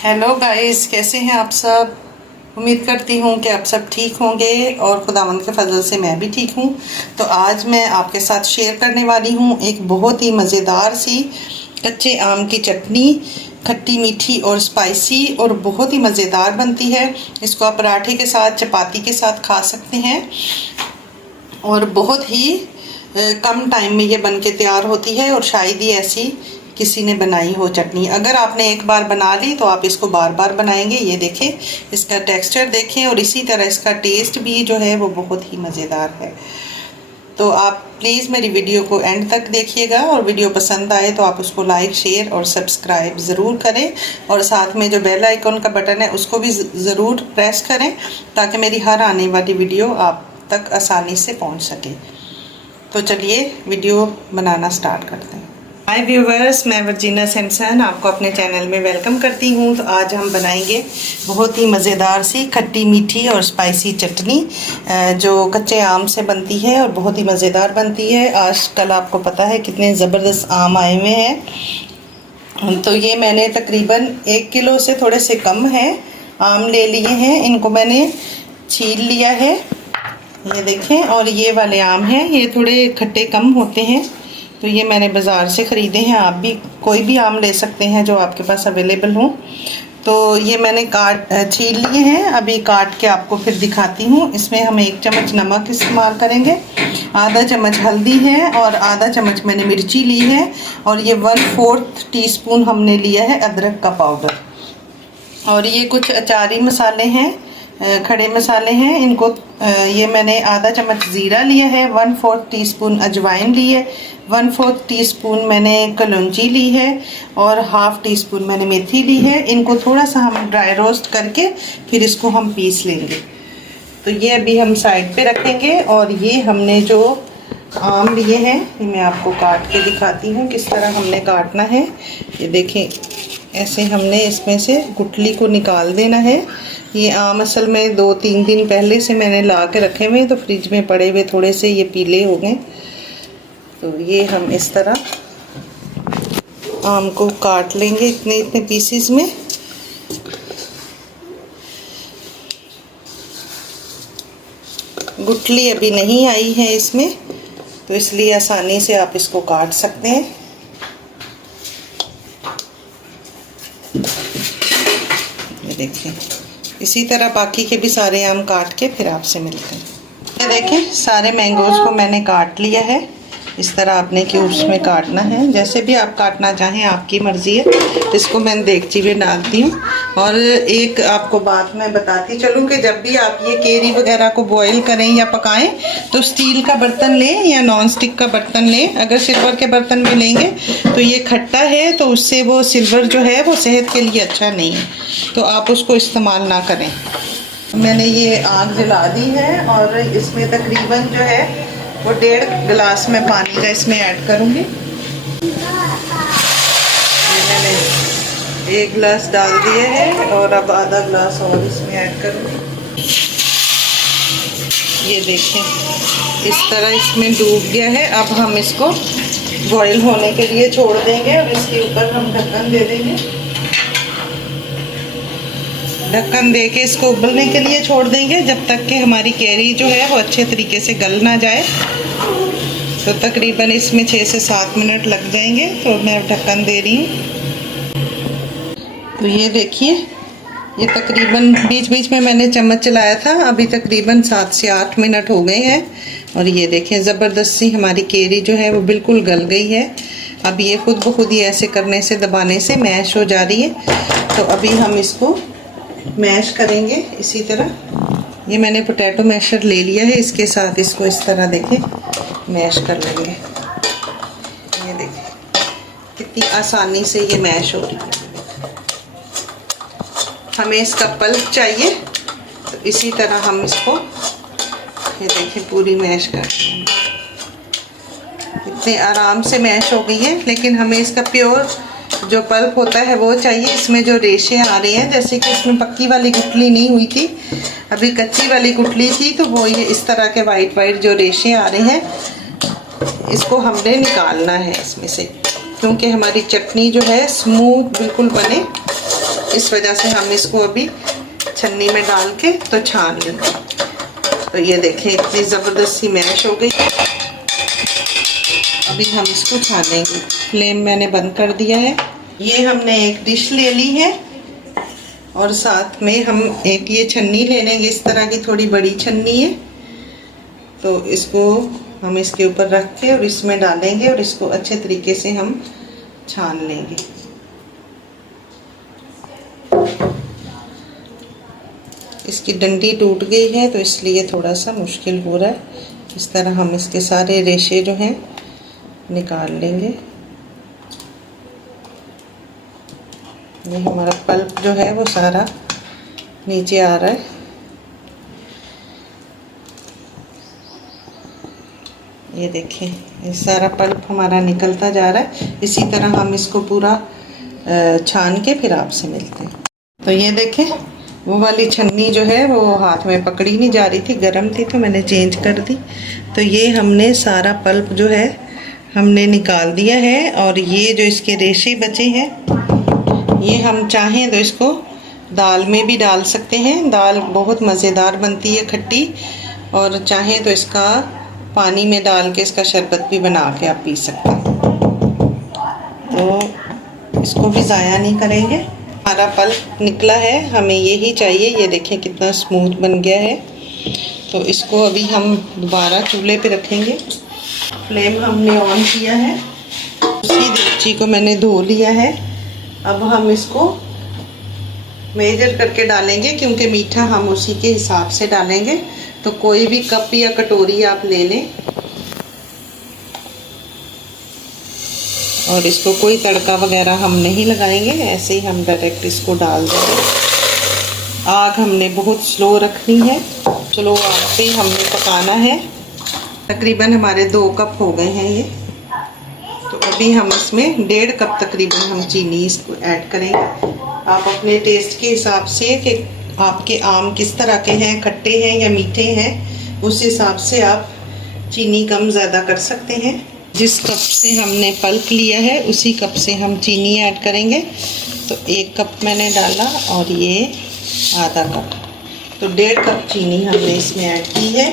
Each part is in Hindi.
हेलो गाइस, कैसे हैं आप सब। उम्मीद करती हूँ कि आप सब ठीक होंगे और खुदावंद के फजल से मैं भी ठीक हूँ। तो आज मैं आपके साथ शेयर करने वाली हूँ एक बहुत ही मज़ेदार सी कच्चे आम की चटनी। खट्टी मीठी और स्पाइसी और बहुत ही मज़ेदार बनती है। इसको आप पराठे के साथ, चपाती के साथ खा सकते हैं और बहुत ही कम टाइम में ये बन के तैयार होती है। और शायद ही ऐसी किसी ने बनाई हो चटनी। अगर आपने एक बार बना ली तो आप इसको बार बार बनाएंगे। ये देखें, इसका टेक्सचर देखें और इसी तरह इसका टेस्ट भी जो है वो बहुत ही मज़ेदार है। तो आप प्लीज़ मेरी वीडियो को एंड तक देखिएगा और वीडियो पसंद आए तो आप उसको लाइक, शेयर और सब्सक्राइब ज़रूर करें। और साथ में जो बेल आइकन का बटन है उसको भी ज़रूर प्रेस करें ताकि मेरी हर आने वाली वीडियो आप तक आसानी से पहुंच सके। तो चलिए वीडियो बनाना स्टार्ट करते हैं। हाय व्यूवर्स, मैं वर्जीना सैमसन आपको अपने चैनल में वेलकम करती हूँ। तो आज हम बनाएंगे बहुत ही मज़ेदार सी खट्टी मीठी और स्पाइसी चटनी जो कच्चे आम से बनती है और बहुत ही मज़ेदार बनती है। आजकल आपको पता है कितने ज़बरदस्त आम आए हुए हैं। तो ये मैंने तकरीबन 1 किलो से थोड़े से कम है आम ले लिए हैं। इनको मैंने छील लिया है, ये देखें। और ये वाले आम हैं, ये थोड़े खट्टे कम होते हैं। तो ये मैंने बाज़ार से ख़रीदे हैं। आप भी कोई भी आम ले सकते हैं जो आपके पास अवेलेबल हो। तो ये मैंने छील लिए हैं। अभी काट के आपको फिर दिखाती हूँ। इसमें हम 1 चम्मच नमक इस्तेमाल करेंगे, आधा चम्मच हल्दी है और आधा चम्मच मैंने मिर्ची ली है। और ये 1/4 टीस्पून हमने लिया है अदरक का पाउडर। और ये कुछ अचारी मसाले हैं, खड़े मसाले हैं। इनको ये मैंने आधा चम्मच ज़ीरा लिया है, 1/4 टीस्पून अजवाइन ली है, 1/4 टीस्पून मैंने कलौंजी ली है और 1/2 टीस्पून मैंने मेथी ली है। इनको थोड़ा सा हम ड्राई रोस्ट करके फिर इसको हम पीस लेंगे। तो ये अभी हम साइड पे रखेंगे। और ये हमने जो आम लिए हैं ये मैं आपको काट के दिखाती हूँ किस तरह हमने काटना है। ये देखें, ऐसे हमने इसमें से गुठली को निकाल देना है। ये आम असल में 2-3 दिन पहले से मैंने ला के रखे हुए, तो फ्रिज में पड़े हुए थोड़े से ये पीले हो गए। तो ये हम इस तरह आम को काट लेंगे इतने इतने पीसेस में। गुठली अभी नहीं आई है इसमें, तो इसलिए आसानी से आप इसको काट सकते हैं। ये देखें, इसी तरह बाकी के भी सारे आम काट के फिर आपसे मिलते हैं। ये देखें, सारे मैंगोज को मैंने काट लिया है। इस तरह आपने क्यूब्स में काटना है, जैसे भी आप काटना चाहें आपकी मर्ज़ी है। इसको मैं देगची में डालती हूँ। और एक आपको बात मैं बताती चलूँ कि जब भी आप ये केरी वगैरह को बॉईल करें या पकाएं तो स्टील का बर्तन लें या नॉन स्टिक का बर्तन लें। अगर सिल्वर के बर्तन में लेंगे तो ये खट्टा है, तो उससे वो सिल्वर जो है वो सेहत के लिए अच्छा नहीं है, तो आप उसको इस्तेमाल ना करें। मैंने ये आग जला दी है और इसमें तकरीबन जो है वो 1.5 गिलास में पानी का इसमें ऐड करूँगी। ये मैंने 1 गिलास डाल दिया है और अब आधा गिलास और इसमें ऐड करूँगी। ये देखें, इस तरह इसमें डूब गया है। अब हम इसको बॉईल होने के लिए छोड़ देंगे और इसके ऊपर हम ढक्कन दे देंगे। ढक्कन दे के इसको उबलने के लिए छोड़ देंगे जब तक कि हमारी कैरी जो है वो अच्छे तरीके से गल ना जाए। तो तकरीबन इसमें 6 से 7 मिनट लग जाएंगे। तो मैं ढक्कन दे रही हूँ। तो ये देखिए, ये तकरीबन बीच बीच में मैंने चम्मच चलाया था। अभी तकरीबन 7 से 8 मिनट हो गए हैं। और ये देखें, ज़बरदस्त सी हमारी कैरी जो है वो बिल्कुल गल गई है। अब ये खुद ब खुद ही ऐसे करने से, दबाने से मैश हो जा रही है। तो अभी हम इसको मैश करेंगे इसी तरह। ये मैंने पोटैटो मैशर ले लिया है, इसके साथ इसको इस तरह देखें मैश कर लेंगे। ये देखें कितनी आसानी से ये मैश हो रही है। हमें इसका पल्प चाहिए, तो इसी तरह हम इसको ये देखें पूरी मैश कर लेंगे। इतने आराम से मैश हो गई है, लेकिन हमें इसका प्योर जो पल्प होता है वो चाहिए। इसमें जो रेशे आ रही हैं, जैसे कि इसमें पक्की वाली गुठली नहीं हुई थी, अभी कच्ची वाली गुठली थी, तो वो ये इस तरह के वाइट वाइट जो रेशे आ रहे हैं, इसको हमने निकालना है इसमें से, क्योंकि हमारी चटनी जो है स्मूथ बिल्कुल बने। इस वजह से हम इसको अभी छन्नी में डाल के तो छान लेंगे। तो ये देखें इतनी ज़बरदस्त सी मैश हो गई। अभी हम इसको छानेंगे। फ्लेम मैंने बंद कर दिया है। ये हमने एक डिश ले ली है और साथ में हम एक ये छन्नी ले लेंगे। इस तरह की थोड़ी बड़ी छन्नी है, तो इसको हम इसके ऊपर रख के और इसमें डालेंगे और इसको अच्छे तरीके से हम छान लेंगे। इसकी डंडी टूट गई है तो इसलिए थोड़ा सा मुश्किल हो रहा है। इस तरह हम इसके सारे रेशे जो हैं निकाल लेंगे। ये हमारा पल्प जो है वो सारा नीचे आ रहा है। ये देखें ये सारा पल्प हमारा निकलता जा रहा है। इसी तरह हम इसको पूरा छान के फिर आपसे मिलते हैं। तो ये देखें वो वाली छन्नी जो है वो हाथ में पकड़ी नहीं जा रही थी, गर्म थी, तो मैंने चेंज कर दी। तो ये हमने सारा पल्प जो है हमने निकाल दिया है और ये जो इसके रेशे बचे हैं ये हम चाहें तो इसको दाल में भी डाल सकते हैं। दाल बहुत मज़ेदार बनती है खट्टी, और चाहें तो इसका पानी में डाल के इसका शरबत भी बना के आप पी सकते हैं। तो इसको भी ज़ाया नहीं करेंगे। हमारा पल्प निकला है, हमें यही चाहिए। ये देखें कितना स्मूथ बन गया है। तो इसको अभी हम दोबारा चूल्हे पे रखेंगे। फ्लेम हमने ऑन किया है। उसी देगची को मैंने धो लिया है। अब हम इसको मेजर करके डालेंगे, क्योंकि मीठा हम उसी के हिसाब से डालेंगे। तो कोई भी कप या कटोरी आप ले लें और इसको कोई तड़का वगैरह हम नहीं लगाएंगे, ऐसे ही हम डायरेक्ट इसको डाल देंगे। आग हमने बहुत स्लो रखनी है, स्लो आग पे हमने पकाना है। तकरीबन हमारे 2 कप हो गए हैं ये। तो अभी हम इसमें 1.5 कप तकरीबन हम चीनी इसको ऐड करेंगे। आप अपने टेस्ट के हिसाब से कि आपके आम किस तरह के हैं, खट्टे हैं या मीठे हैं, उस हिसाब से आप चीनी कम ज़्यादा कर सकते हैं। जिस कप से हमने पल्प लिया है उसी कप से हम चीनी ऐड करेंगे। तो 1 कप मैंने डाला और ये आधा कप, तो 1.5 कप चीनी हमने इसमें ऐड की है।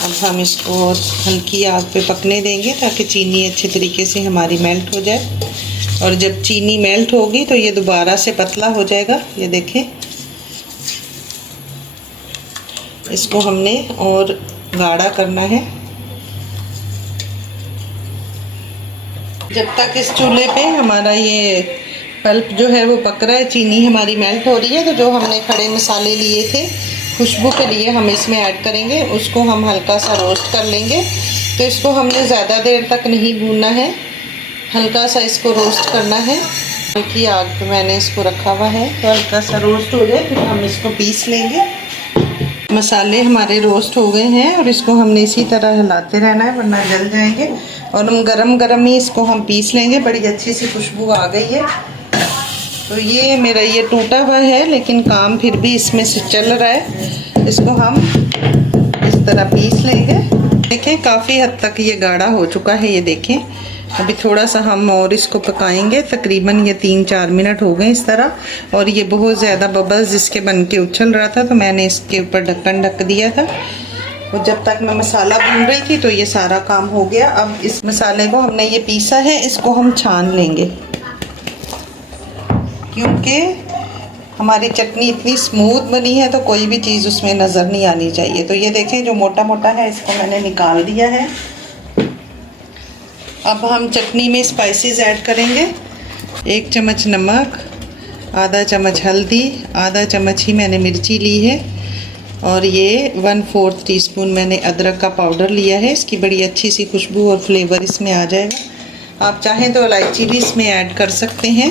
अब हम इसको हल्की आग पे पकने देंगे ताकि चीनी अच्छे तरीके से हमारी मेल्ट हो जाए। और जब चीनी मेल्ट होगी तो ये दोबारा से पतला हो जाएगा। ये देखें, इसको हमने और गाढ़ा करना है। जब तक इस चूल्हे पे हमारा ये पल्प जो है वो पक रहा है, चीनी हमारी मेल्ट हो रही है, तो जो हमने खड़े मसाले लिए थे खुशबू के लिए हम इसमें ऐड करेंगे। उसको हम हल्का सा रोस्ट कर लेंगे। तो इसको हमने ज़्यादा देर तक नहीं भूनना है, हल्का सा इसको रोस्ट करना है। हल्की आग पे मैंने इसको रखा हुआ है, तो हल्का सा रोस्ट हो जाए फिर हम इसको पीस लेंगे। मसाले हमारे रोस्ट हो गए हैं और इसको हमने इसी तरह हिलाते रहना है वरना जल जाएंगे। और हम गरम गरम ही इसको हम पीस लेंगे। बड़ी अच्छी सी खुशबू आ गई है। तो ये मेरा ये टूटा हुआ है लेकिन काम फिर भी इसमें से चल रहा है। इसको हम इस तरह पीस लेंगे। देखें काफ़ी हद तक ये गाढ़ा हो चुका है। ये देखें अभी थोड़ा सा हम और इसको पकाएंगे। तकरीबन ये 3-4 मिनट हो गए इस तरह। और ये बहुत ज़्यादा बबल्स जिसके बन के उछल रहा था, तो मैंने इसके ऊपर ढक्कन ढक दिया था। और जब तक मैं मसाला भून रही थी तो ये सारा काम हो गया। अब इस मसाले को हमने ये पीसा है, इसको हम छान लेंगे, क्योंकि हमारी चटनी इतनी स्मूथ बनी है तो कोई भी चीज़ उसमें नज़र नहीं आनी चाहिए। तो ये देखें जो मोटा मोटा है इसको मैंने निकाल दिया है। अब हम चटनी में स्पाइसेस ऐड करेंगे। 1 चम्मच नमक, आधा चम्मच हल्दी, आधा चम्मच ही मैंने मिर्ची ली है, और ये 1/4 टीस्पून मैंने अदरक का पाउडर लिया है। इसकी बड़ी अच्छी सी खुशबू और फ्लेवर इसमें आ जाएगा। आप चाहें तो इलायची भी इसमें ऐड कर सकते हैं।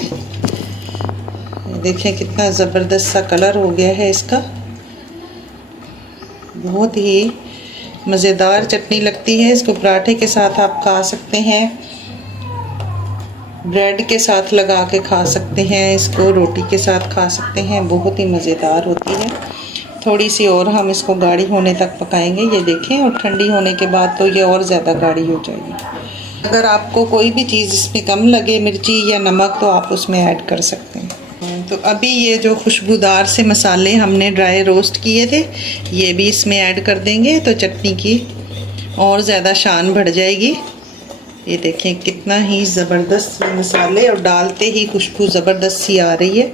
देखें कितना ज़बरदस्त सा कलर हो गया है इसका। बहुत ही मज़ेदार चटनी लगती है। इसको पराठे के साथ आप खा सकते हैं, ब्रेड के साथ लगा के खा सकते हैं, इसको रोटी के साथ खा सकते हैं। बहुत ही मज़ेदार होती है। थोड़ी सी और हम इसको गाढ़ी होने तक पकाएंगे। ये देखें, और ठंडी होने के बाद तो ये और ज़्यादा गाढ़ी हो जाएगी। अगर आपको कोई भी चीज़ इसमें कम लगे, मिर्ची या नमक, तो आप उसमें ऐड कर सकते हैं। तो अभी ये जो खुशबूदार से मसाले हमने ड्राई रोस्ट किए थे, ये भी इसमें ऐड कर देंगे तो चटनी की और ज़्यादा शान बढ़ जाएगी। ये देखें कितना ही ज़बरदस्त ये मसाले, और डालते ही खुशबू ज़बरदस्त सी आ रही है।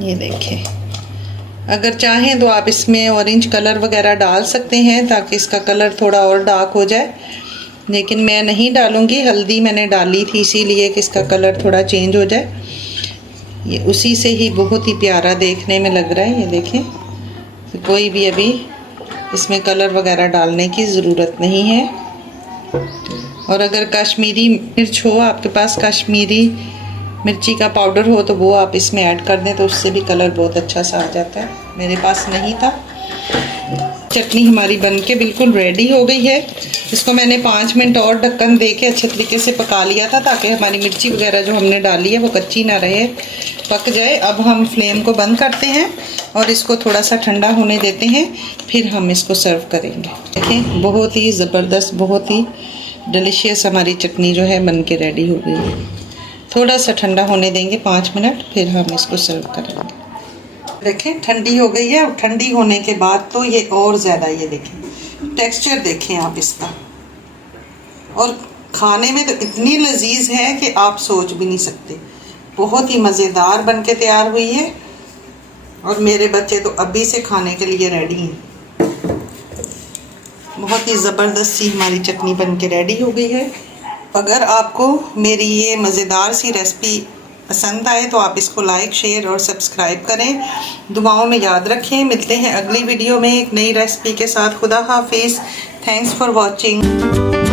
ये देखें, अगर चाहें तो आप इसमें ऑरेंज कलर वगैरह डाल सकते हैं ताकि इसका कलर थोड़ा और डार्क हो जाए, लेकिन मैं नहीं डालूँगी। हल्दी मैंने डाली थी इसीलिए कि इसका कलर थोड़ा चेंज हो जाए। ये उसी से ही बहुत ही प्यारा देखने में लग रहा है। ये देखें, तो कोई भी अभी इसमें कलर वगैरह डालने की ज़रूरत नहीं है। और अगर कश्मीरी मिर्च हो आपके पास, कश्मीरी मिर्ची का पाउडर हो, तो वो आप इसमें ऐड कर दें तो उससे भी कलर बहुत अच्छा सा आ जाता है। मेरे पास नहीं था। चटनी हमारी बनके बिल्कुल रेडी हो गई है। इसको मैंने 5 मिनट और ढक्कन दे के अच्छे तरीके से पका लिया था ताकि हमारी मिर्ची वगैरह जो हमने डाली है वो कच्ची ना रहे, पक जाए। अब हम फ्लेम को बंद करते हैं और इसको थोड़ा सा ठंडा होने देते हैं, फिर हम इसको सर्व करेंगे। देखें, बहुत ही ज़बरदस्त, बहुत ही डिलीशियस हमारी चटनी जो है बन के रेडी हो गई है। थोड़ा सा ठंडा होने देंगे 5 मिनट, फिर हम इसको सर्व करेंगे। देखें, ठंडी हो गई है। और ठंडी होने के बाद तो ये और ज़्यादा, ये देखें टेक्सचर देखें आप इसका, और खाने में तो इतनी लजीज है कि आप सोच भी नहीं सकते। बहुत ही मज़ेदार बन के तैयार हुई है और मेरे बच्चे तो अभी से खाने के लिए रेडी हैं। बहुत ही ज़बरदस्त सी हमारी चटनी बन के रेडी हो गई है। अगर आपको मेरी ये मज़ेदार सी रेसिपी पसंद आए तो आप इसको लाइक, शेयर और सब्सक्राइब करें। दुआओं में याद रखें। मिलते हैं अगली वीडियो में एक नई रेसिपी के साथ। खुदा हाफिज़। Thanks for watching.